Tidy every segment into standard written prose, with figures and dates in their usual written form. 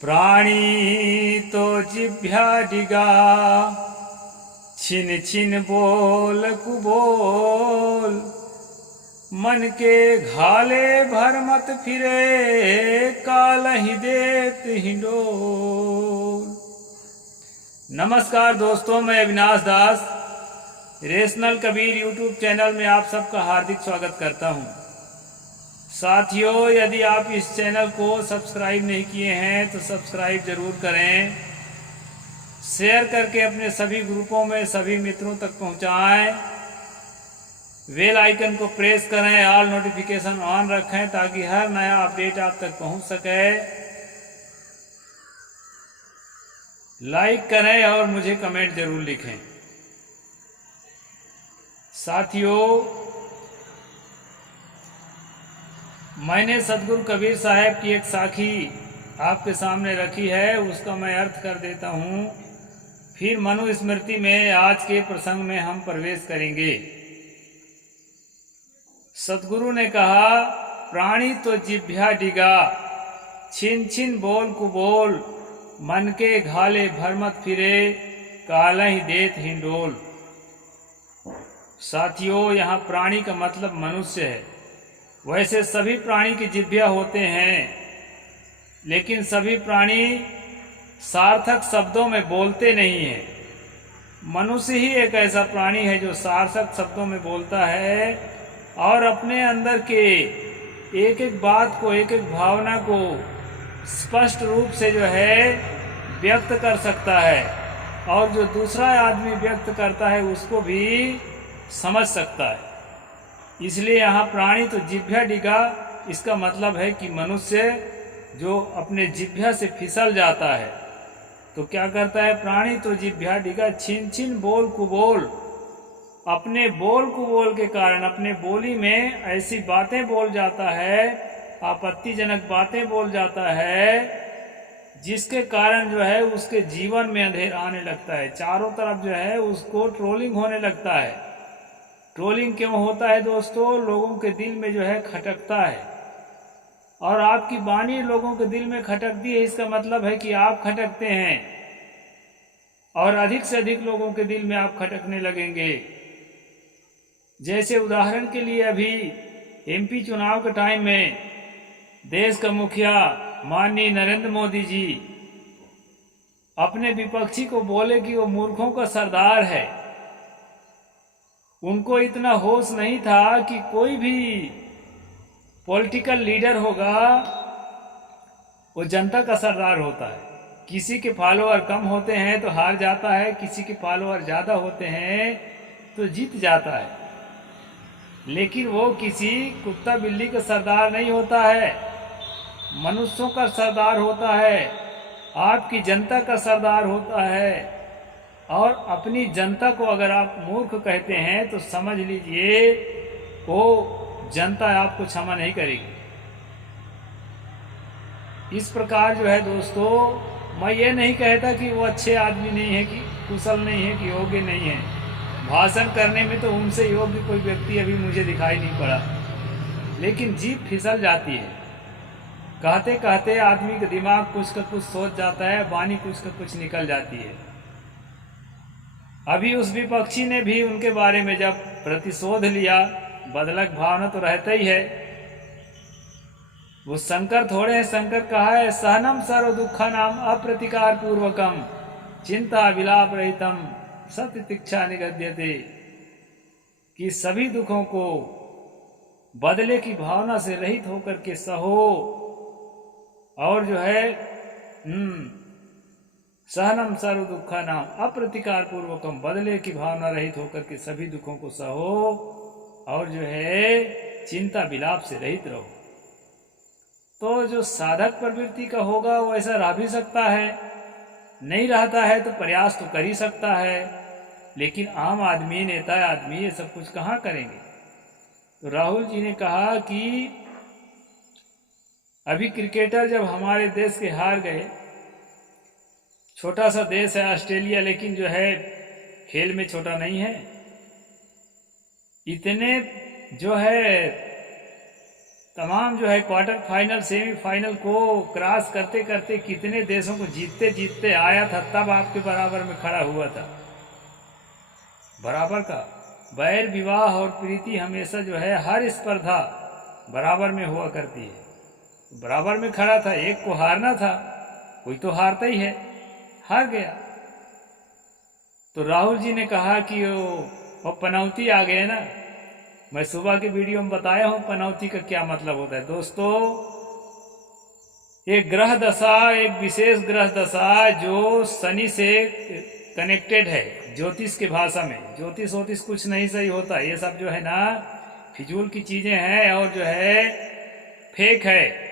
प्राणी तो जिभ्या डिगा, छिन छिन बोल कुबोल, मन के घाले भर मत फिरे, कालहि देत हिंडोल। नमस्कार दोस्तों, मैं अविनाश दास रेशनल कबीर यूट्यूब चैनल में आप सबका हार्दिक स्वागत करता हूं। साथियों, यदि आप इस चैनल को सब्सक्राइब नहीं किए हैं तो सब्सक्राइब जरूर करें, शेयर करके अपने सभी ग्रुपों में सभी मित्रों तक पहुंचाएं, बेल आइकन को प्रेस करें, ऑल नोटिफिकेशन ऑन रखें ताकि हर नया अपडेट आप तक पहुंच सके। लाइक करें और मुझे कमेंट जरूर लिखें। साथियों, मैंने सतगुरु कबीर साहब की एक साखी आपके सामने रखी है, उसका मैं अर्थ कर देता हूँ। फिर मनु स्मृति में आज के प्रसंग में हम प्रवेश करेंगे। सतगुरु ने कहा, प्राणी तो जिभ्या डिगा, छिन छिन बोल कुबोल, मन के घाले भर मत फिरे, कालहि देत हिंडोल। साथियों, यहाँ प्राणी का मतलब मनुष्य है। वैसे सभी प्राणी की जिह्वा होते हैं, लेकिन सभी प्राणी सार्थक शब्दों में बोलते नहीं हैं। मनुष्य ही एक ऐसा प्राणी है जो सार्थक शब्दों में बोलता है और अपने अंदर के एक एक बात को, एक एक भावना को स्पष्ट रूप से जो है व्यक्त कर सकता है, और जो दूसरा आदमी व्यक्त करता है उसको भी समझ सकता है। इसलिए यहाँ प्राणी तो जिह्वा डिगा, इसका मतलब है कि मनुष्य जो अपने जिह्वा से फिसल जाता है तो क्या करता है, प्राणी तो जिह्वा डिगा, छिन छिन बोल कुबोल, अपने बोल कुबोल के कारण अपने बोली में ऐसी बातें बोल जाता है, आपत्तिजनक बातें बोल जाता है, जिसके कारण जो है उसके जीवन में अंधेरा आने लगता है। चारों तरफ जो है उसको ट्रोलिंग होने लगता है। ट्रोलिंग क्यों होता है दोस्तों? लोगों के दिल में जो है खटकता है, और आपकी वाणी लोगों के दिल में खटकती है, इसका मतलब है कि आप खटकते हैं और अधिक से अधिक लोगों के दिल में आप खटकने लगेंगे। जैसे उदाहरण के लिए अभी एमपी चुनाव के टाइम में देश का मुखिया माननीय नरेंद्र मोदी जी अपने विपक्षी को बोले कि वो मूर्खों का सरदार है। उनको इतना होश नहीं था कि कोई भी पॉलिटिकल लीडर होगा वो जनता का सरदार होता है। किसी के फॉलोअर कम होते हैं तो हार जाता है, किसी के फॉलोअर ज़्यादा होते हैं तो जीत जाता है, लेकिन वो किसी कुत्ता बिल्ली का सरदार नहीं होता है, मनुष्यों का सरदार होता है, आपकी जनता का सरदार होता है। और अपनी जनता को अगर आप मूर्ख कहते हैं तो समझ लीजिए वो जनता आपको क्षमा नहीं करेगी। इस प्रकार जो है दोस्तों, मैं ये नहीं कहता कि वो अच्छे आदमी नहीं है, कि कुशल नहीं है, कि योग्य नहीं है। भाषण करने में तो उनसे योग्य कोई व्यक्ति अभी मुझे दिखाई नहीं पड़ा, लेकिन जीभ फिसल जाती है। कहते कहते आदमी का दिमाग कुछ का कुछ सोच जाता है, वाणी कुछ का कुछ निकल जाती है। अभी उस विपक्षी ने भी उनके बारे में जब प्रतिशोध लिया, बदलक भावना तो रहता ही है। वो शंकर थोड़े हैं, शंकर कहा है, सहनम सर्व दुखा नाम अप्रतिकार पूर्वकम, चिंता विलाप रहितम सत्य तिक्षा निगद्यते, कि सभी दुखों को बदले की भावना से रहित होकर के सहो, और जो है सहनम सर्व दुखा नाम अप्रतिकार पूर्वकम, बदले की भावना रहित होकर के सभी दुखों को सहो, और जो है चिंता विलाप से रहित रहो। तो जो साधक प्रवृत्ति का होगा वो ऐसा रह भी सकता है, नहीं रहता है तो प्रयास तो कर ही सकता है, लेकिन आम आदमी, नेता आदमी ये सब कुछ कहाँ करेंगे। तो राहुल जी ने कहा कि अभी क्रिकेटर जब हमारे देश के हार गए, छोटा सा देश है ऑस्ट्रेलिया, लेकिन जो है खेल में छोटा नहीं है, इतने जो है तमाम जो है क्वार्टर फाइनल सेमीफाइनल को क्रॉस करते करते कितने देशों को जीतते जीतते आया था, तब आपके बराबर में खड़ा हुआ था। बराबर का बैर विवाह और प्रीति हमेशा जो है हर स्पर्धा बराबर में हुआ करती है। बराबर में खड़ा था, एक को हारना था, कोई तो हारता ही है, हार गया। तो राहुल जी ने कहा कि वो पनौती आ गए ना। मैं सुबह के वीडियो में बताया हूं पनौती का क्या मतलब होता है। दोस्तों, एक ग्रह दशा, एक विशेष ग्रह दशा जो शनि से कनेक्टेड है, ज्योतिष की भाषा में। ज्योतिष वोतिष कुछ नहीं सही होता, ये सब जो है ना फिजूल की चीजें हैं और जो है फेक है।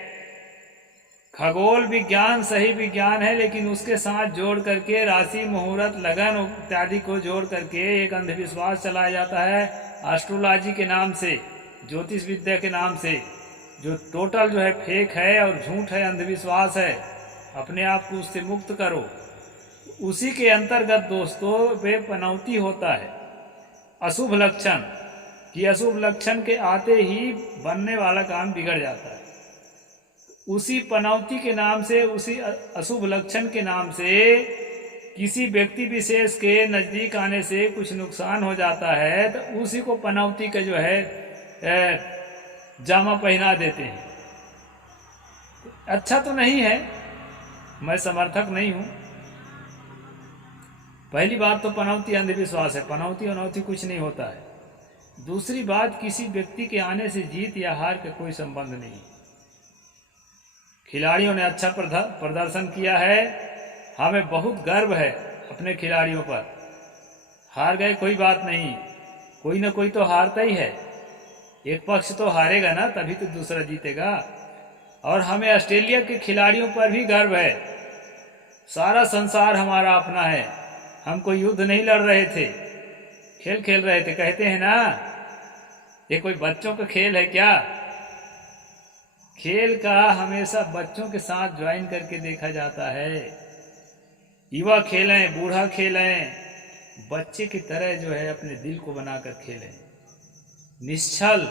खगोल विज्ञान सही विज्ञान है, लेकिन उसके साथ जोड़ करके राशि मुहूर्त लगन इत्यादि को जोड़ करके एक अंधविश्वास चलाया जाता है एस्ट्रोलॉजी के नाम से, ज्योतिष विद्या के नाम से, जो टोटल जो है फेक है और झूठ है, अंधविश्वास है। अपने आप को उससे मुक्त करो। उसी के अंतर्गत दोस्तों वे पनौती होता है, अशुभ लक्षण कि अशुभ लक्षण के आते ही बनने वाला काम बिगड़ जाता है। उसी पनौती के नाम से, उसी अशुभ लक्षण के नाम से किसी व्यक्ति विशेष के नजदीक आने से कुछ नुकसान हो जाता है, तो उसी को पनौती का जो है जामा पहना देते हैं। अच्छा तो नहीं है, मैं समर्थक नहीं हूं। पहली बात तो पनौती अंधविश्वास है, पनौती अनौती कुछ नहीं होता है। दूसरी बात, किसी व्यक्ति के आने से जीत या हार का कोई संबंध नहीं। खिलाड़ियों ने अच्छा प्रदर्शन किया है, हमें बहुत गर्व है अपने खिलाड़ियों पर। हार गए कोई बात नहीं, कोई ना कोई तो हारता ही है। एक पक्ष तो हारेगा ना, तभी तो दूसरा जीतेगा। और हमें ऑस्ट्रेलिया के खिलाड़ियों पर भी गर्व है। सारा संसार हमारा अपना है, हम कोई युद्ध नहीं लड़ रहे थे, खेल खेल रहे थे। कहते हैं ना, ये कोई बच्चों का खेल है क्या? खेल का हमेशा बच्चों के साथ ज्वाइन करके देखा जाता है। युवा खेलें, बूढ़ा खेलें, बच्चे की तरह जो है अपने दिल को बनाकर खेलें। निश्चल,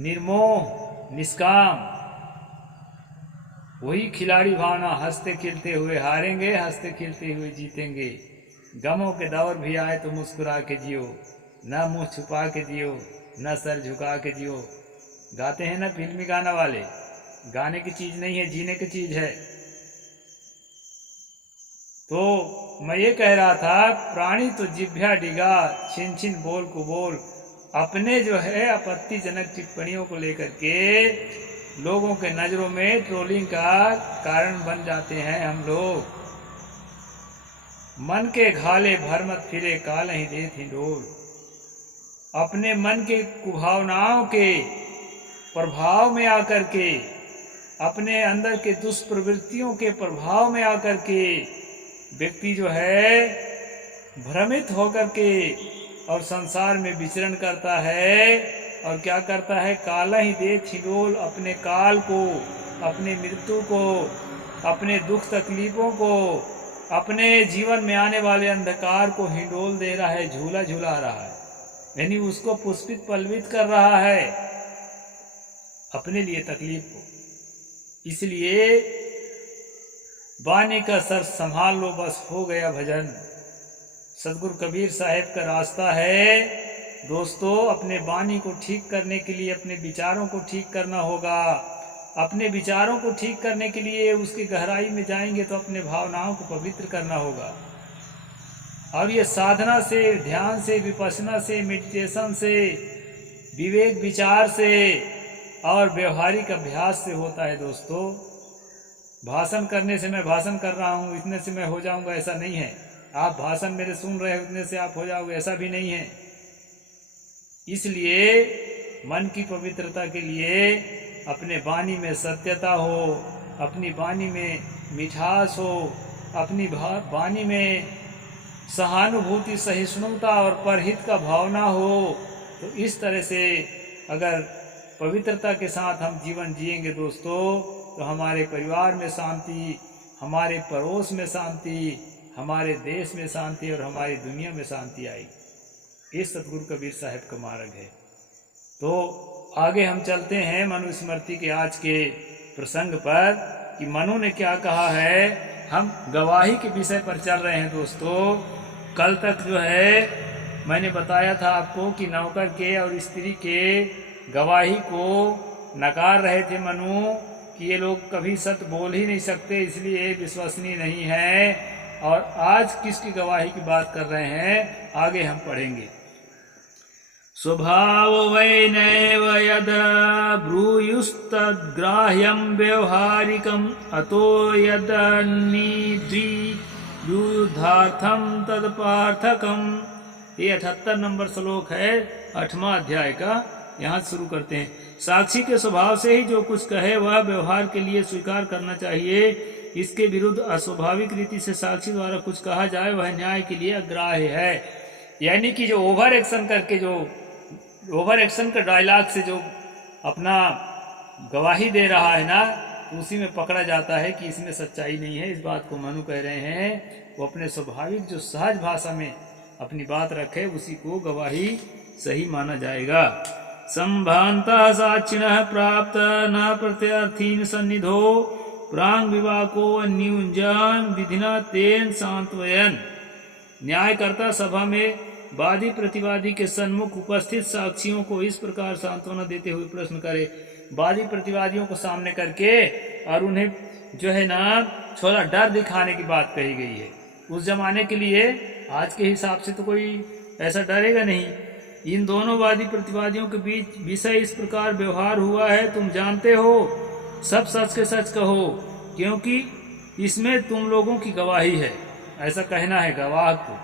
निर्मोह, निष्काम, वही खिलाड़ी भावना। हंसते खिलते हुए हारेंगे, हंसते खिलते हुए जीतेंगे। गमों के दौर भी आए तो मुस्कुरा के जियो, न मुंह छुपा के जियो, न सर झुका के जियो। गाते हैं ना फिल्मी गाना वाले, गाने की चीज नहीं है, जीने की चीज है। तो मैं ये कह रहा था, प्राणी तो जिभ्या डिगा, छिन छिन बोल को बोल। अपने जो है आपत्तिजनक टिप्पणियों को लेकर के लोगों के नजरों में ट्रोलिंग का कारण बन जाते हैं हम लोग। मन के घाले भर मत फिरे, काल ही दे थी डोल। अपने मन के कुभावनाओं के प्रभाव में आकर के, अपने अंदर के दुष्प्रवृत्तियों के प्रभाव में आकर के व्यक्ति जो है भ्रमित होकर के और संसार में विचरण करता है। और क्या करता है? काला ही दे छिडोल, अपने काल को, अपने मृत्यु को, अपने दुख तकलीफों को, अपने जीवन में आने वाले अंधकार को हिंडोल दे रहा है, झूला झूला रहा है, यानी उसको पुष्पित पल्वित कर रहा है अपने लिए तकलीफ को। इसलिए वाणी का सर संभाल लो, बस हो गया भजन। सदगुरु कबीर साहब का रास्ता है दोस्तों। अपने वाणी को ठीक करने के लिए अपने विचारों को ठीक करना होगा। अपने विचारों को ठीक करने के लिए उसकी गहराई में जाएंगे तो अपने भावनाओं को पवित्र करना होगा। और ये साधना से, ध्यान से, विपश्यना से, मेडिटेशन से, विवेक विचार से और व्यवहारिक अभ्यास से होता है दोस्तों। भाषण करने से मैं भाषण कर रहा हूँ, इतने से मैं हो जाऊंगा, ऐसा नहीं है। आप भाषण मेरे सुन रहे हो, इतने से आप हो जाओगे, ऐसा भी नहीं है। इसलिए मन की पवित्रता के लिए अपने वाणी में सत्यता हो, अपनी वाणी में मिठास हो, अपनी वाणी में सहानुभूति, सहिष्णुता और परहित का भावना हो। तो इस तरह से अगर पवित्रता के साथ हम जीवन जिएंगे दोस्तों, तो हमारे परिवार में शांति, हमारे पड़ोस में शांति, हमारे देश में शांति और हमारी दुनिया में शांति आएगी। ये सतगुरु कबीर साहब का मार्ग है। तो आगे हम चलते हैं मनुस्मृति के आज के प्रसंग पर कि मनु ने क्या कहा है। हम गवाही के विषय पर चल रहे हैं दोस्तों। कल तक जो है मैंने बताया था आपको कि नौकर के और स्त्री के गवाही को नकार रहे थे मनु कि ये लोग कभी सत्य बोल ही नहीं सकते, इसलिए विश्वसनीय नहीं है। और आज किसकी गवाही की बात कर रहे हैं आगे हम पढ़ेंगे। स्वभाव वै नैव यद ब्रूयुस्तद्ग्राह्यं व्यवहारिकम् अतो यदन्निद्रियुद्धार्थं तदपार्थकम्। ये 78 नंबर श्लोक है 8वां अध्याय का। यहाँ शुरू करते हैं। साक्षी के स्वभाव से ही जो कुछ कहे वह व्यवहार के लिए स्वीकार करना चाहिए। इसके विरुद्ध अस्वाभाविक रीति से साक्षी द्वारा कुछ कहा जाए वह न्याय के लिए अग्राह्य है। यानी कि जो ओवर एक्शन करके, जो ओवर एक्शन का डायलॉग से जो अपना गवाही दे रहा है ना, उसी में पकड़ा जाता है कि इसमें सच्चाई नहीं है। इस बात को मनु कह रहे हैं। वो अपने स्वाभाविक जो सहज भाषा में अपनी बात रखे उसी को गवाही सही माना जाएगा। संभानता साक्षिणः प्राप्त न प्रत्यर्थीन सन्निधो प्रांग विवाको न्यूंजन विधिना तेन सांत्वयन। न्यायकर्ता सभा में वादी प्रतिवादी के सन्मुख उपस्थित साक्षियों को इस प्रकार सांत्वना देते हुए प्रश्न करे। वादी प्रतिवादियों को सामने करके और उन्हें जो है ना थोड़ा डर दिखाने की बात कही गई है। उस जमाने के लिए आज के हिसाब से तो कोई ऐसा डरेगा नहीं। इन दोनों वादी प्रतिवादियों के बीच विषय इस प्रकार व्यवहार हुआ है, तुम जानते हो, सब सच के सच कहो क्योंकि इसमें तुम लोगों की गवाही है। ऐसा कहना है गवाह को,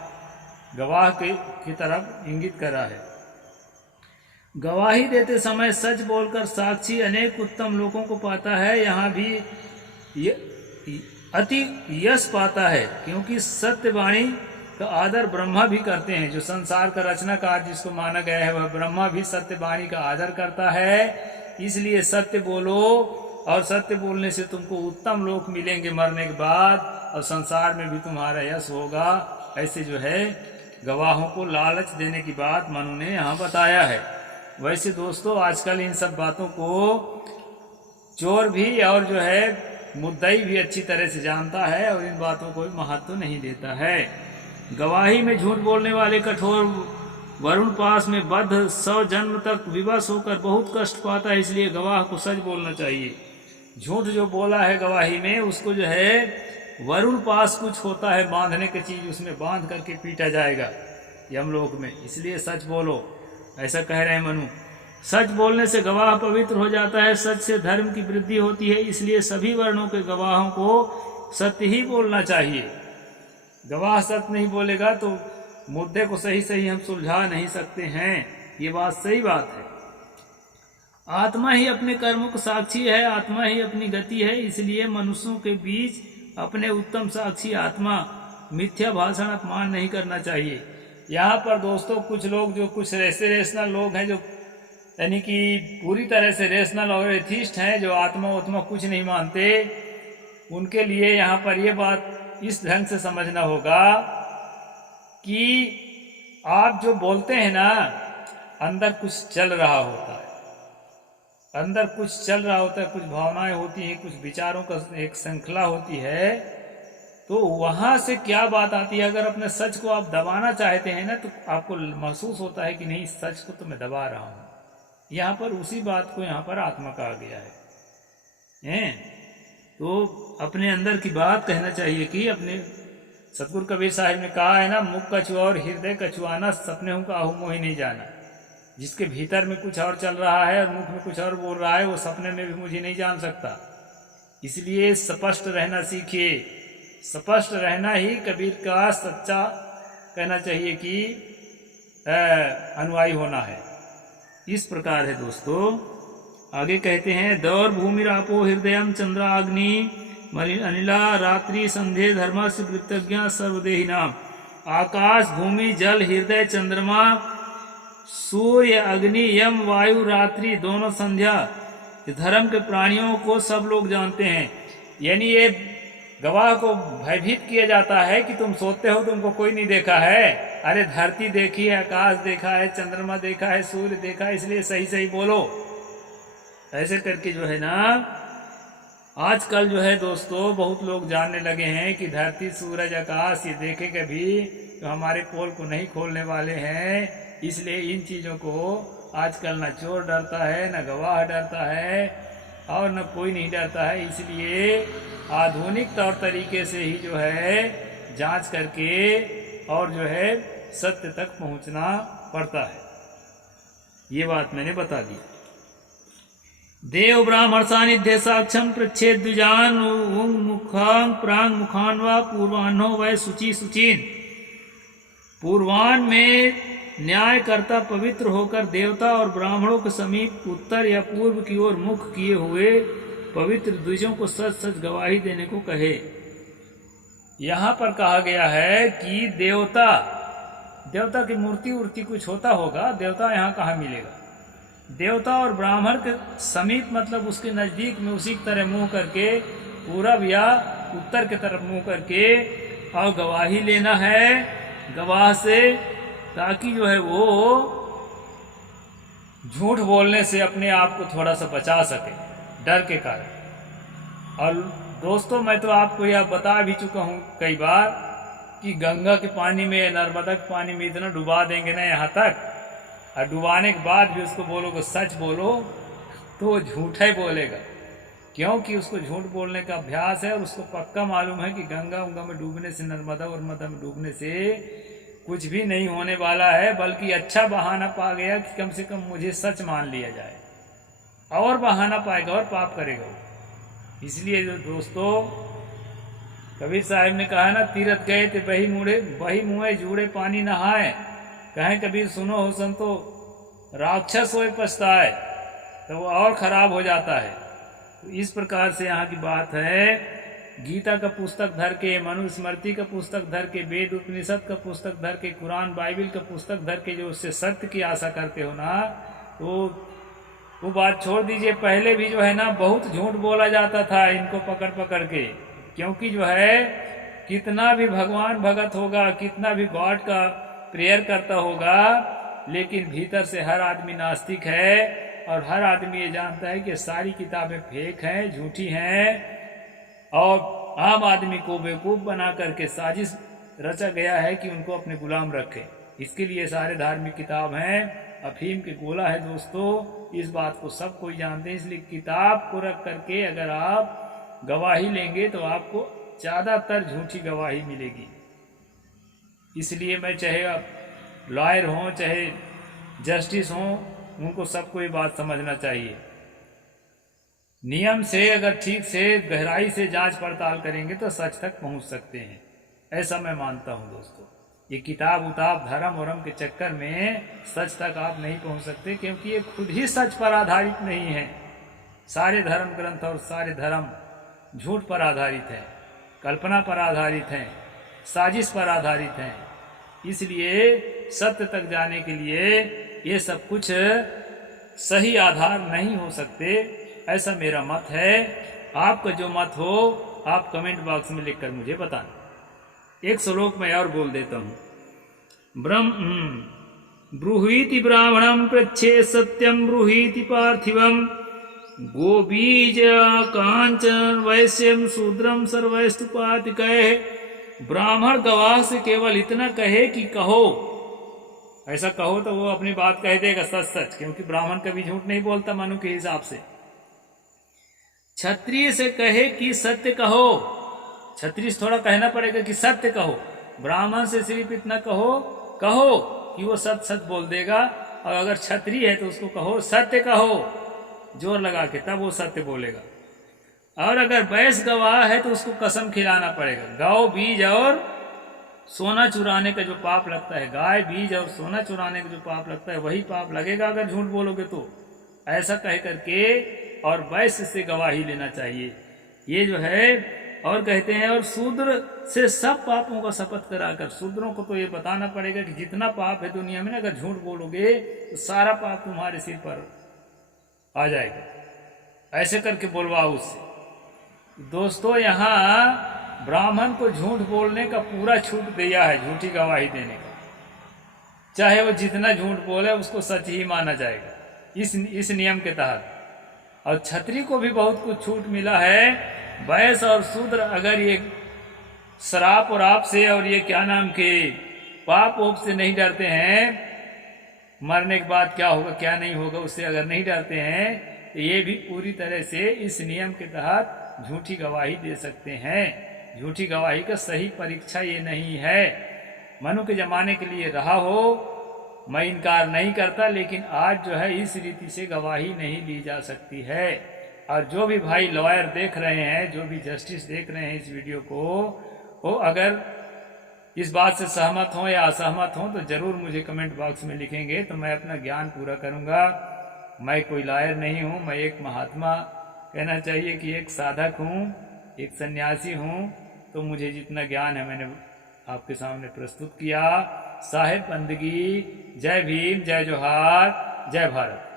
गवाह की तरफ इंगित करा है। गवाही देते समय सच बोलकर साक्षी अनेक उत्तम लोगों को पाता है। यहाँ भी अति यश पाता है क्योंकि सत्यवाणी का आदर ब्रह्मा भी करते हैं। जो संसार का रचनाकार जिसको माना गया है वह ब्रह्मा भी सत्यवाणी का आदर करता है। इसलिए सत्य बोलो और सत्य बोलने से तुमको उत्तम लोक मिलेंगे मरने के बाद, और संसार में भी तुम्हारा यश होगा। ऐसे जो है गवाहों को लालच देने की बात मनु ने यहाँ बताया है। वैसे दोस्तों आजकल इन सब बातों को चोर भी और जो है मुद्दई भी अच्छी तरह से जानता है और इन बातों को महत्व नहीं देता है। गवाही में झूठ बोलने वाले कठोर वरुण पास में बद्ध 100 जन्म तक विवश होकर बहुत कष्ट पाता है। इसलिए गवाह को सच बोलना चाहिए। झूठ जो बोला है गवाही में उसको जो है वरुण पास कुछ होता है बांधने की चीज, उसमें बांध करके पीटा जाएगा यमलोक में। इसलिए सच बोलो, ऐसा कह रहे हैं मनु। सच बोलने से गवाह पवित्र हो जाता है। सच से धर्म की वृद्धि होती है। इसलिए सभी वर्णों के गवाहों को सत्य ही बोलना चाहिए। गवाह सत्य नहीं बोलेगा तो मुद्दे को सही सही हम सुलझा नहीं सकते हैं। ये बात सही बात है। आत्मा ही अपने कर्मों का साक्षी है, आत्मा ही अपनी गति है। इसलिए मनुष्यों के बीच अपने उत्तम साक्षी आत्मा मिथ्या भाषण अपमान नहीं करना चाहिए। यहाँ पर दोस्तों कुछ लोग जो कुछ रेशनल लोग हैं, जो यानी कि पूरी तरह से रेशनल और एथिस्ट हैं, जो आत्मा उत्मा कुछ नहीं मानते, उनके लिए यहाँ पर ये बात इस ढंग से समझना होगा कि आप जो बोलते हैं ना, अंदर कुछ चल रहा होता है, अंदर कुछ चल रहा होता है, कुछ भावनाएं होती हैं, कुछ विचारों का एक श्रृंखला होती है। तो वहां से क्या बात आती है, अगर अपने सच को आप दबाना चाहते हैं ना, तो आपको महसूस होता है कि नहीं, सच को तो मैं दबा रहा हूं। यहाँ पर उसी बात को यहाँ पर आत्मा कहा गया है। तो अपने अंदर की बात कहना चाहिए कि अपने सतगुरु कबीर साहिब ने कहा है ना, मुख कछुआ और हृदय कछुआना, सपने हूं का आहू मोही नहीं जाना। जिसके भीतर में कुछ और चल रहा है और मुख में कुछ और बोल रहा है, वो सपने में भी मुझे नहीं जान सकता। इसलिए स्पष्ट रहना सीखिए। स्पष्ट रहना ही कबीर का सच्चा कहना चाहिए कि अनुयायी होना है। इस प्रकार है दोस्तों। आगे कहते हैं, दौर भूमि रापो हृदयम चंद्र अग्नि अनिला रात्रि संधे धर्म से वृत्तज्ञा सर्वदेही नाम। आकाश, भूमि, जल, हृदय, चंद्रमा, सूर्य, अग्नि, यम, वायु, रात्रि, दोनों संध्या, धर्म के प्राणियों को सब लोग जानते हैं। यानी ये गवाह को भयभीत किया जाता है कि तुम सोते हो, तुमको कोई नहीं देखा है। अरे धरती देखी है, आकाश देखा है, चंद्रमा देखा है, सूर्य देखा है, इसलिए सही सही बोलो। ऐसे करके जो है ना आजकल जो है दोस्तों बहुत लोग जानने लगे हैं कि धरती सूरज आकाश ये देखे कभी तो हमारे पोल को नहीं खोलने वाले हैं। इसलिए इन चीज़ों को आजकल न चोर डरता है, न गवाह डरता है और न कोई नहीं डरता है। इसलिए आधुनिक तौर तरीके से ही जो है जांच करके और जो है सत्य तक पहुंचना पड़ता है। ये बात मैंने बता दी। देव ब्राह्मण सानिध्य साक्षम प्रच्छेद द्विजान मुखांग प्रांग मुखान व पूर्वान्हो वै शुचि शुचिन। पूर्वान में न्यायकर्ता पवित्र होकर देवता और ब्राह्मणों के समीप उत्तर या पूर्व की ओर मुख किए हुए पवित्र द्विजों को सच सच गवाही देने को कहे। यहाँ पर कहा गया है कि देवता की मूर्ति उर्ति कुछ होता होगा, देवता यहाँ कहाँ मिलेगा। देवता और ब्राह्मण के समीप मतलब उसके नजदीक में उसी की तरह मुंह करके पूरब या उत्तर की तरफ मुंह करके और गवाही लेना है गवाह से, ताकि जो है वो झूठ बोलने से अपने आप को थोड़ा सा बचा सके डर के कारण। और दोस्तों मैं तो आपको यह बता भी चुका हूँ कई बार कि गंगा के पानी में, नर्मदा के पानी में इतना डुबा देंगे ना यहाँ तक, और डुबाने के बाद भी उसको बोलोगे सच बोलो तो वो झूठा ही बोलेगा, क्योंकि उसको झूठ बोलने का अभ्यास है। और उसको पक्का मालूम है कि गंगा में डूबने से, नर्मदा में डूबने से कुछ भी नहीं होने वाला है, बल्कि अच्छा बहाना पा गया कि कम से कम मुझे सच मान लिया जाए, और बहाना पाएगा और पाप करेगा। इसलिए जो दोस्तों कबीर साहब ने कहा ना, तीरथ गए थे बही मुँहे जूड़े पानी नहाए। कहें कबीर सुनो हो संतो, राक्षस होए पछताए, तो वो और खराब हो जाता है। तो इस प्रकार से यहाँ की बात है। गीता का पुस्तक धर के, मनुस्मृति का पुस्तक धर के, वेद उपनिषद का पुस्तक धर के, कुरान बाइबिल का पुस्तक धर के जो उससे सत्य की आशा करते हो ना, तो वो बात छोड़ दीजिए। पहले भी जो है ना बहुत झूठ बोला जाता था इनको पकड़ पकड़ के, क्योंकि जो है कितना भी भगवान भगत होगा, कितना भी गॉड का प्रेयर करता होगा, लेकिन भीतर से हर आदमी नास्तिक है और हर आदमी ये जानता है कि सारी किताबें फेक हैं, झूठी हैं, और आम आदमी को बेवकूफ बना करके साजिश रचा गया है कि उनको अपने गुलाम रखे। इसके लिए सारे धार्मिक किताब हैं, अफीम के गोला है दोस्तों। इस बात को सब कोई जानते हैं। इसलिए किताब को रख करके अगर आप गवाही लेंगे तो आपको ज़्यादातर झूठी गवाही मिलेगी। इसलिए मैं चाहे आप लॉयर हों चाहे जस्टिस हों, उनको सबको ये बात समझना चाहिए। नियम से अगर ठीक से गहराई से जांच पड़ताल करेंगे तो सच तक पहुंच सकते हैं, ऐसा मैं मानता हूं दोस्तों। ये किताब उताब धर्म वरम के चक्कर में सच तक आप नहीं पहुंच सकते, क्योंकि ये खुद ही सच पर आधारित नहीं है। सारे धर्म ग्रंथ और सारे धर्म झूठ पर आधारित हैं, कल्पना पर आधारित हैं, साजिश पर आधारित हैं। इसलिए सत्य तक जाने के लिए ये सब कुछ सही आधार नहीं हो सकते, ऐसा मेरा मत है। आपका जो मत हो आप कमेंट बॉक्स में लिखकर मुझे बताना। एक श्लोक में और बोल देता हूँ। ब्रूहीति ब्राह्मणम पृच्छे सत्यम ब्रूहीति पार्थिवम गोबीज कांचन वैश्यम शूद्रम सर्वस्तुपातिकय। ब्राह्मण गवाह से केवल इतना कहे कि कहो, ऐसा कहो तो वो अपनी बात कह देगा सच सच, क्योंकि ब्राह्मण कभी झूठ नहीं बोलता मनु के हिसाब से। क्षत्रिय से कहे कि सत्य कहो, क्षत्रिय थोड़ा कहना पड़ेगा कि सत्य कहो। ब्राह्मण से सिर्फ इतना कहो कि वो सच सच बोल देगा। और अगर क्षत्रिय है तो उसको कहो सत्य कहो जोर लगा के, तब वो सत्य बोलेगा। और अगर वैश्य गवाह है तो उसको कसम खिलाना पड़ेगा। गौ बीज और सोना चुराने का जो पाप लगता है, गाय बीज और सोना चुराने का जो पाप लगता है वही पाप लगेगा अगर झूठ बोलोगे तो। ऐसा कह करके और वैश्य से गवाही लेना चाहिए, ये जो है। और कहते हैं और शूद्र से सब पापों का शपथ कराकर, शूद्रों को तो ये बताना पड़ेगा कि जितना पाप है दुनिया में ना, अगर झूठ बोलोगे तो सारा पाप तुम्हारे सिर पर आ जाएगा। ऐसे करके बोलवाओ उससे। दोस्तों यहाँ ब्राह्मण को झूठ बोलने का पूरा छूट दिया है, झूठी गवाही देने का। चाहे वो जितना झूठ बोले उसको सच ही माना जाएगा इस नियम के तहत। और क्षत्रिय को भी बहुत कुछ छूट मिला है। वैश्य और शूद्र अगर ये श्राप और आप से और ये क्या नाम के पाप ओप से नहीं डरते हैं, मरने के बाद क्या होगा क्या नहीं होगा उससे अगर नहीं डरते हैं, तो ये भी पूरी तरह से इस नियम के तहत झूठी गवाही दे सकते हैं। झूठी गवाही का सही परीक्षा ये नहीं है। मनु के जमाने के लिए रहा हो, मैं इनकार नहीं करता, लेकिन आज जो है इस रीति से गवाही नहीं ली जा सकती है। और जो भी भाई लॉयर देख रहे हैं, जो भी जस्टिस देख रहे हैं इस वीडियो को, वो अगर इस बात से सहमत हो या असहमत हो तो जरूर मुझे कमेंट बॉक्स में लिखेंगे, तो मैं अपना ज्ञान पूरा करूंगा। मैं कोई लॉयर नहीं हूँ, मैं एक महात्मा, कहना चाहिए कि एक साधक हूँ, एक सन्यासी हूँ। तो मुझे जितना ज्ञान है मैंने आपके सामने प्रस्तुत किया। साहिब बंदगी। जय भीम, जय जोहार, जय भारत।